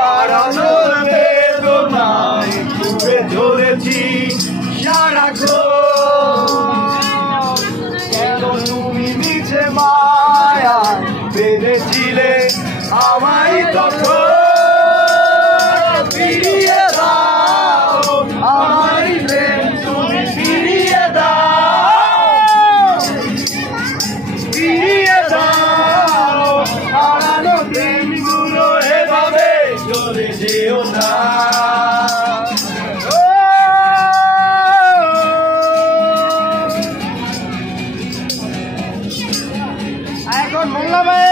হারানোর বেদনায় ডুবে ধরেছি সারাক্ষণ। কেন তুমি মিছে মায়ায় বেঁধেছিলে আমায় তখন? ফিরিয়ে দাও আমার প্রেম, তুমি ফিরিয়ে দাও, ফিরিয়ে দাও। হারানো প্রেমগুলো এভাবে চলে যেও না। এখন মোল্লা ভাই